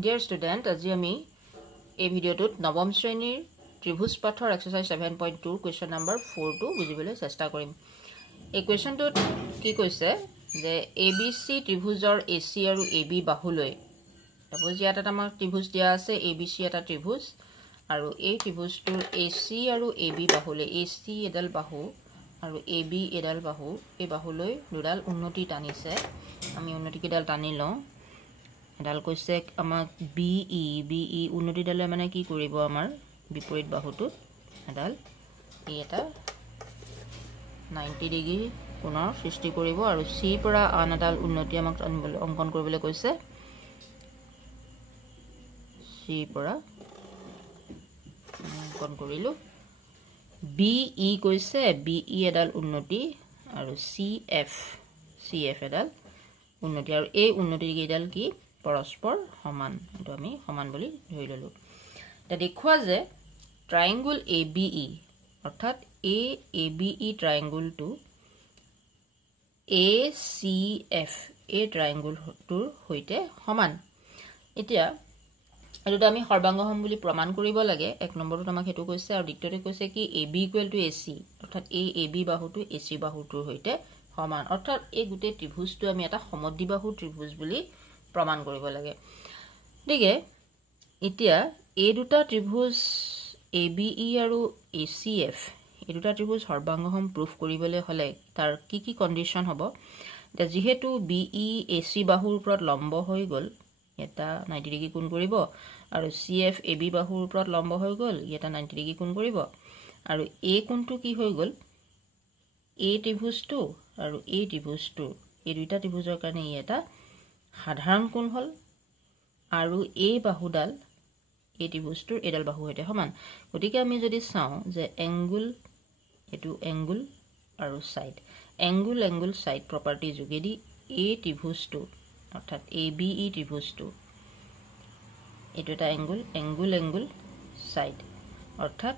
Dear student, আজি আমি এই ভিডিওটোত নৱম শ্ৰেণীৰ ত্ৰিভুজ পাঠৰ এক্সাৰসাইজ 7.2 কোৱেশ্চন নম্বৰ 4 টো বুজিবলৈ চেষ্টা কৰিম। এই কোৱেশ্চনটোত কি কৈছে যে ABC ত্ৰিভুজৰ AC আৰু AB বাহুলৈ সাপোজ ইয়াত এটা আমাৰ ত্ৰিভুজ দিয়া আছে ABC এটা ত্ৰিভুজ আৰু এই ত্ৰিভুজটোৰ AC আৰু AB বাহুলৈ AC এডাল বাহু আৰু AB এডাল বাহু এই বাহুলৈ দুডাল উন্নতি টানিছে। আমি উন্নতি কেডাল টানি লওঁ। এডাল কৈছে আমাক BE উন্নতি ডালে মানে কি কৰিব আমাৰ বিপৰীত বাহুটো এডাল এটা 90 ডিগ্ৰী কোণৰ সৃষ্টি কৰিব আৰু C পৰা আন এডাল উন্নতি আমাক অংকন কৰিবলৈ কৈছে। C পৰা অংকন কৰিলো। BE কৈছে BE এডাল উন্নতি আৰু CF এডাল উন্নতি আৰু এই উন্নতি কেইডাল কি পৰস্পৰ সমান। এটো আমি সমান বুলি ধৰি ললো। এটা দেখুৱা যে ট্ৰায়াঙ্গল ABE অৰ্থাৎ AABE ট্ৰায়াঙ্গলটো ACF এই ট্ৰায়াঙ্গলটোৰ সৈতে সমান। এতিয়া এটো আমি সৰ্বাংগসম বুলি প্ৰমাণ কৰিব লাগে। এক নম্বৰটো আমাক হেতু কৈছে আৰু দ্বিতীয়তে কৈছে কি AB = AC অৰ্থাৎ AB বাহুটো AC বাহুটোৰ সৈতে সমান। অৰ্থাৎ এই গুটে ত্ৰিভুজটো আমি এটা সমদ্বিবাহু ত্ৰিভুজ বুলি প্ৰমাণ কৰিব লাগে। দিগে এতিয়া এই দুটা ত্ৰিভুজ ABE আৰু ACF এই দুটা ত্ৰিভুজ সৰ্বাংগসম প্ৰুফ কৰিবলৈ হলে তাৰ কি কন্ডিশন হ'ব যে যেহেতু BE AC বাহুৰ ওপৰত লম্ব হৈ গল এটা 90 ডিগ্ৰী কোণ কৰিব আৰু CF AB বাহুৰ ওপৰত লম্ব হৈ গল এটা 90 ডিগ্ৰী কোণ কৰিব আৰু এই কোণটো কি হৈ গল এই ত্ৰিভুজটো আৰু এই ত্ৰিভুজটো এই দুটা ত্ৰিভুজৰ কাৰণে এটা সাধাৰণ কোণ হল আৰু এই বাহুডাল এই ত্ৰিভুজটোৰ এডাল বাহু সৈতে সমান। গতিকে আমি যদি চাওঁ যে এংগুল এটো এংগুল আৰু সাইড এংগুল সাইড প্ৰপাৰ্টি যোগেদি এই ত্ৰিভুজটো অৰ্থাৎ ABE ত্ৰিভুজটো এটো এটা এংগুল সাইড অৰ্থাৎ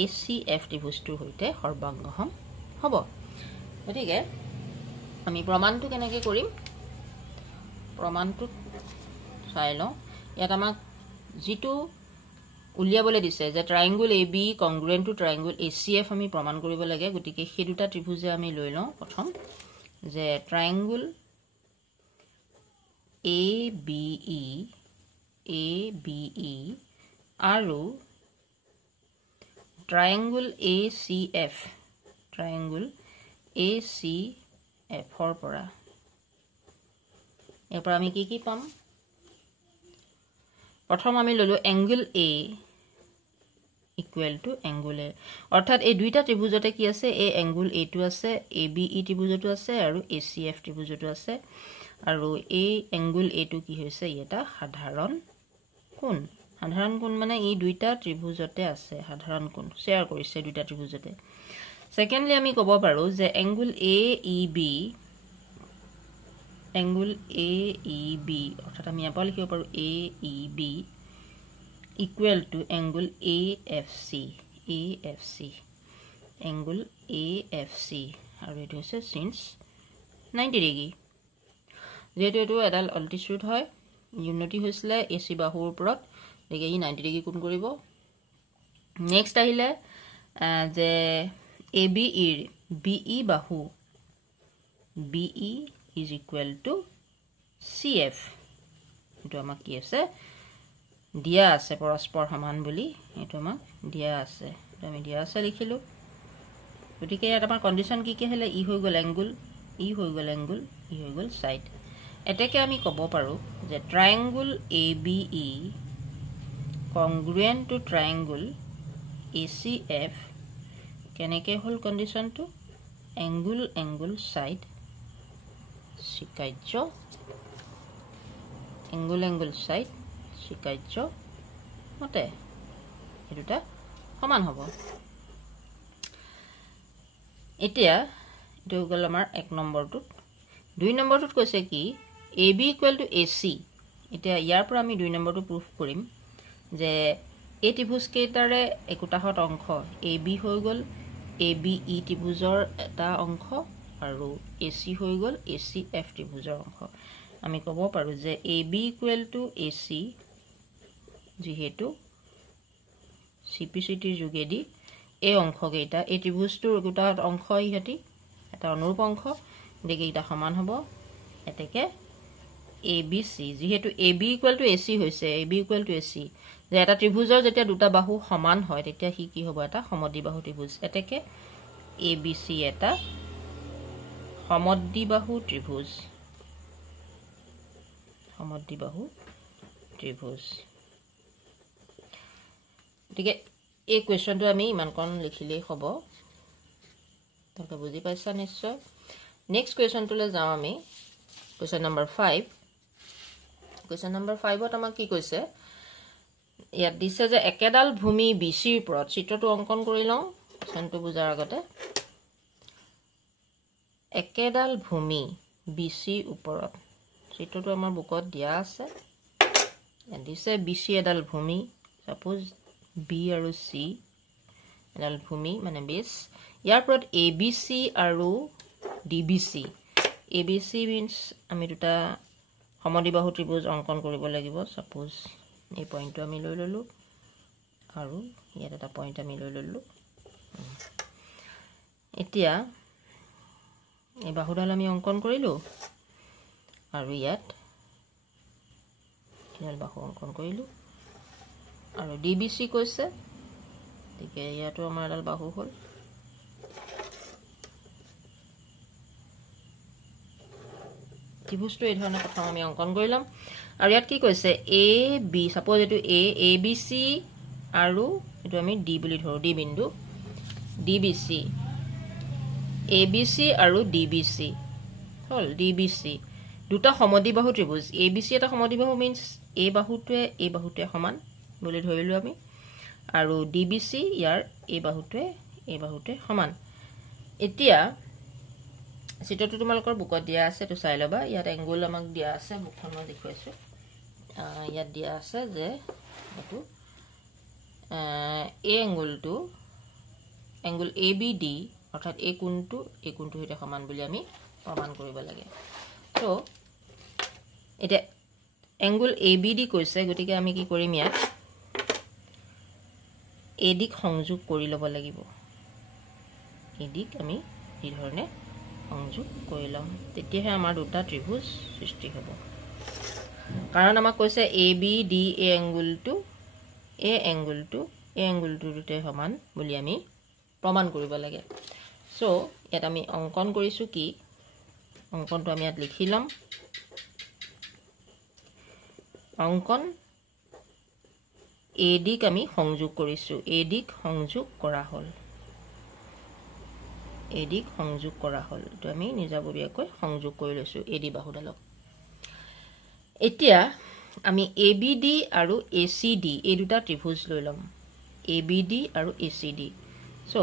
ACF ত্ৰিভুজটোৰ সৈতে সৰ্বাংগসম হ'ব। গতিকে আমি প্ৰমাণটো কেনেকৈ কৰিম প্ৰমাণটো চাই লওঁ। ইয়াত আমাক যেটো উলিয়াবলৈ দিছে যে triangle AB congruent to triangle ACF আমি প্ৰমাণ কৰিব লাগে। গতিকে সেই দুটা ত্ৰিভুজে আমি লৈ লওঁ প্ৰথম যে ট্ৰায়াঙ্গল ABE আৰু ট্ৰায়াঙ্গল ACF ৰ পৰা এৰপৰা আমি কি পাম প্ৰথম আমি ললো angle A equal to angle A অৰ্থাৎ এই দুইটা ত্ৰিভুজতে কি আছে এই এংগল A টো আছে ABE ত্ৰিভুজটো আছে আৰু ACF ত্ৰিভুজটো আছে আৰু এই এংগল A টো কি হৈছে এটা সাধাৰণ কোণ মানে এই দুইটা ত্ৰিভুজতে আছে সাধাৰণ কোণ শেয়াৰ কৰিছে দুইটা ত্ৰিভুজতে। সেকেন্ডলি আমি ক'ব পাৰো যে এংগল AEB অৰ্থাৎ আমি ইয়াৰ পৰা লিখিব পাৰো AEB equal to angle AFC angle AFC আৰু এটো হৈছে সিন্স 90 ডিগ্ৰী। যেহেতু এটো এডাল অল্টিটিউড হয় উন্নতি হৈছিলে AC বাহুৰ ওপৰত গতিকে ই 90 ডিগ্ৰী কোণ কৰিব। নেক্সট আহিলে যে ABE ৰ BE বাহু BE is equal to CF এটো আমাক কি আছে দিয়া আছে পৰস্পৰ সমান বুলি এটো আমাক দিয়া আছে আমি দিয়া আছে লিখিলো। গতিকে ইয়াত আমাৰ কন্ডিশন কি হলে ই হৈ গল এংগুল ই হৈ গল সাইড। এটাকে আমি ক'ব পাৰো যে triangle ABE congruent to triangle ACF কেনেকৈ হল কন্ডিশনটো এংগুল সাইড স্বীকাৰ্য এংগুল সাইড স্বীকাৰ্য মতে এটোটা সমান হ'ব। এতিয়া এটো গল আমাৰ এক নম্বৰটোত। দুই নম্বৰটোত কৈছে কি AB = AC। এতিয়া ইয়াৰ পৰা আমি দুই নম্বৰটো প্ৰুফ কৰিম যে এই ত্ৰিভুজ কেইটাৰে একোটাহত অংশ AB হৈ গল ABE ত্ৰিভুজৰ এটা অংশ আৰু AC হৈ গল ACF ত্ৰিভুজৰ অংশ। আমি ক'ব পাৰো যে AB = AC যেহেতু CPCTৰ যোগেদি এই অংশকেইটা এই ত্ৰিভুজটোৰ দুটা অংশ ইহতি এটা অনুৰূপ অংশ দেখেইটা সমান হ'ব এতেকে ABC যেহেতু AB = AC হৈছে AB = AC যে এটা ত্ৰিভুজৰ যেতিয়া দুটা বাহু সমান হয় তেতিয়া হি কি হ'ব এটা সমদ্বিবাহু ত্ৰিভুজ এতেকে ABC এটা সমদ্বিবাহু ত্ৰিভুজ গতিকে এই কোৱেশ্চনটো আমি ইমানকণ লিখিলেই হ'ব তোমৰা বুঝি পাইছা নিশ্চয় নেক্সট কোৱেশ্চনটোলৈ যাওঁ আমি কোৱেশ্চন নম্বৰ 5 কোৱেশ্চন নম্বৰ 5ত আমাক কি কৈছে ইয়াত দিছে যে একেডাল ভূমি BCৰ ওপৰত চিত্ৰটো অঙ্কন কৰি লওঁ কোৱেশ্চনটো বুজাৰ আগতে একেডাল ভূমি BCৰ ওপৰত চিত্ৰটো আমাৰ বুকত দিয়া আছে ইয়াত দিছে BC এডাল ভূমি সাপোজ B আৰু C এডাল ভূমি মানে বেছ ইয়াৰ ওপৰত ABC আৰু DBC ABC means আমি দুটা সমদ্বিবাহু ত্ৰিভুজ অঙ্কন কৰিব লাগিব সাপোজ এই পইণ্টটো আমি লৈ ললো আৰু ইয়াত এটা পইণ্ট আমি লৈ ললো এতিয়া এই বাহুডাল আমি অঙ্কন কৰিলো আৰু ইয়াত এডাল বাহু অঙ্কন কৰিলো আৰু DBC কৈছে গতিকে ইয়াতো আমাৰ এডাল বাহু হ'ল ত্ৰিভুজটো এই ধৰণে প্ৰথম আমি অঙ্কন কৰিলাম আৰু ইয়াত কি কৈছে AB সাপোজ এটো ABC আৰু এটো আমি D বুলি ধৰো D বিন্দু DBC ABC আৰু DBC হল DBC দুটা সমদ্বিবাহু ত্ৰিভুজ ABC এটা সমদ্বিবাহু means এই বাহুটোৱে সমান বুলি ধৰিলো আমি আৰু DBC ইয়াৰ এই বাহুটোৱে সমান এতিয়া চিত্ৰটো তোমালোকৰ বুকত দিয়া আছে তো চাই লবা ইয়াত এংগল আমাক দিয়া আছে বুকখন মই দেখুৱাইছো ইয়াত দিয়া আছে যে এটো এই এংগল ABD অৰ্থাৎ এই কোণটো সৈতে সমান বুলি আমি প্ৰমাণ কৰিব লাগে তো এটা এংগল ABD কৈছে গতিকে আমি কি কৰিম ইয়াত AD সংযোগ কৰি ল'ব লাগিব AD আমি এই ধৰণে সংযোগ কৰি ল'ম তেতিয়াহে আমাৰ দুটা ত্ৰিভুজ সৃষ্টি হ'ব কাৰণ আমাক কৈছে ABD এই এংগলটোতে সমান বুলি আমি প্ৰমাণ কৰিব লাগে সো ইয়াত আমি অঙ্কন কৰিছো কি অঙ্কনটো আমি ইয়াত লিখি লম অঙ্কন AD আমি সংযোগ কৰিছো AD সংযোগ কৰা হ'ল তো আমি নিজাববীয়াকৈ সংযোগ কৰি লৈছো AD বাহুডালক এতিয়া আমি ABD আৰু ACD এই দুটা ত্ৰিভুজ লৈ লম ABD আৰু ACD সো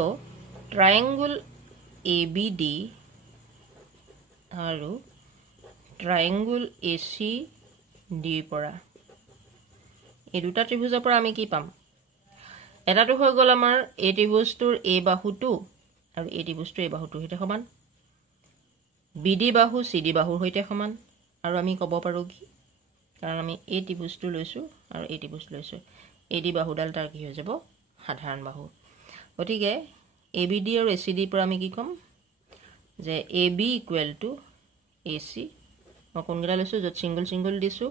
ট্ৰায়াঙ্গল ABD আৰু ট্ৰায়াঙ্গল ACD পৰা এই দুটা ত্ৰিভুজৰ পৰা আমি কি পাম এটাটো হৈ গল আমাৰ এই ত্ৰিভুজটোৰ এই বাহুটো আৰু এই ত্ৰিভুজটোৰ এই বাহুটোৰ সৈতে সমান BD বাহু CD বাহুৰ সৈতে সমান আৰু আমি ক'ব পাৰো কি কাৰণ আমি এই ত্ৰিভুজটো লৈছো আৰু এই ত্ৰিভুজ লৈছো AD বাহুডাল তাৰ কি হৈ যাব সাধাৰণ বাহু গতিকে ABD আৰু ACD পৰা আমি কি কম যে AB = AC মই কোনগিলা লৈছো যত সিঙ্গল দিছো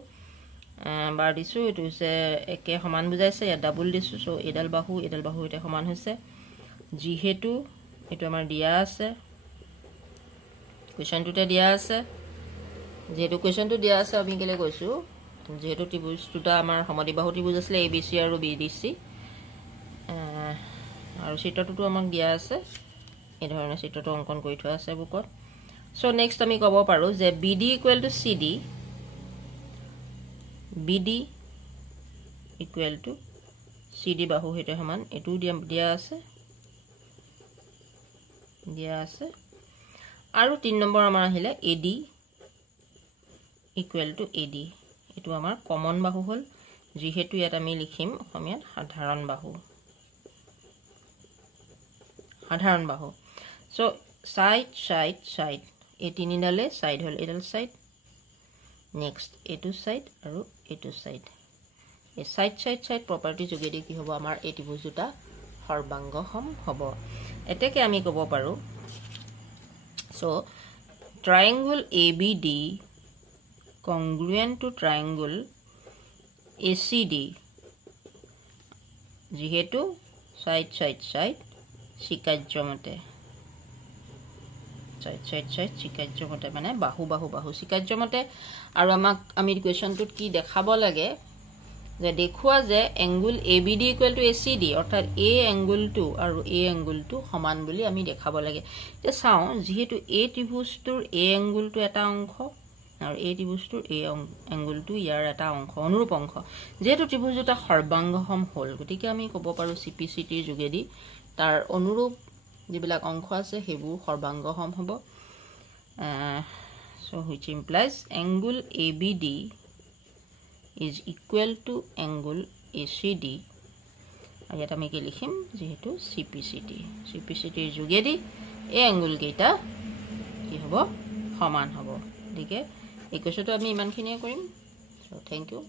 বাৰ দিছো এটো হৈছে একে সমান বুজাইছে ইয়া ডাবল দিছো সো এডাল বাহু এটা সমান হৈছে যেহেতু এটো আমাৰ দিয়া আছে কোৱেশ্চনটোতে দিয়া আছে যেহেতু কোৱেশ্চনটো দিয়া আছে আমি কেলে কৈছো যেহেতু ত্ৰিভুজ দুটা আমাৰ সমদ্বিবাহু ত্ৰিভুজ আছিল ABC আৰু BDC আৰু চিত্ৰটো আমাক দিয়া আছে এই ধৰণে চিত্ৰটো অঙ্কন কৰি থোৱা আছে বুকত সো নেক্সট আমি ক'ব পাৰো যে BD = CD BD = CD বাহু হেতে সমান এটো দিয়া আছে আৰু 3 নম্বৰ আমাৰ আহিলে AD = AD এটো আমাৰ কমন বাহু হল যেহেতু ইয়াত আমি লিখিম অসমীয়াত সাধাৰণ বাহু সো সাইড এই তিনিডালে সাইড হল এডাল সাইড নেক্সট এইটো সাইড আৰু এইটো সাইড এই সাইড সাইড সাইড প্ৰপাৰ্টি যোগেদি কি হ'ব আমাৰ এই ত্ৰিভুজ দুটা সৰ্বাংগসম হ'ব এতেকে আমি ক'ব পাৰো so triangle ABD congruent to triangle ACD যেহেতু সাইড সাইড সাইড শিকাৰ্যমতে সাইড সাইড সাইড শিকাৰ্যমতে মানে বাহু বাহু বাহু শিকাৰ্যমতে আৰু আমাক আমি ইকুৱেশ্যনটোত কি দেখাব লাগে যে দেখুৱা যে এংগুল ABD = ACD অৰ্থাৎ A এংগুলটো আৰু A এংগুলটো সমান বুলি আমি দেখাব লাগে তে চাও যেহেতু A ত্ৰিভুজটোৰ A এংগুলটো এটা অংশ আৰু A ত্ৰিভুজটোৰ A এংগুলটো ইয়াৰ এটা অংশ অনুৰূপ অংশ যেহেতু ত্ৰিভুজ দুটা সৰ্বাংগসম হ'ল গতিকে আমি ক'ব পাৰো CPCTৰ যোগেদি তাৰ অনুৰূপ যিবিলাক অংশ আছে হেবু সৰ্বাংগসম হ'ব so which implies angle ABD is equal to angle ACD ayat ami ki likhim jehetu CPCT er jogedi এই angle keita ki hobo saman hobo dike ei question to ami iman khinie korim so thank you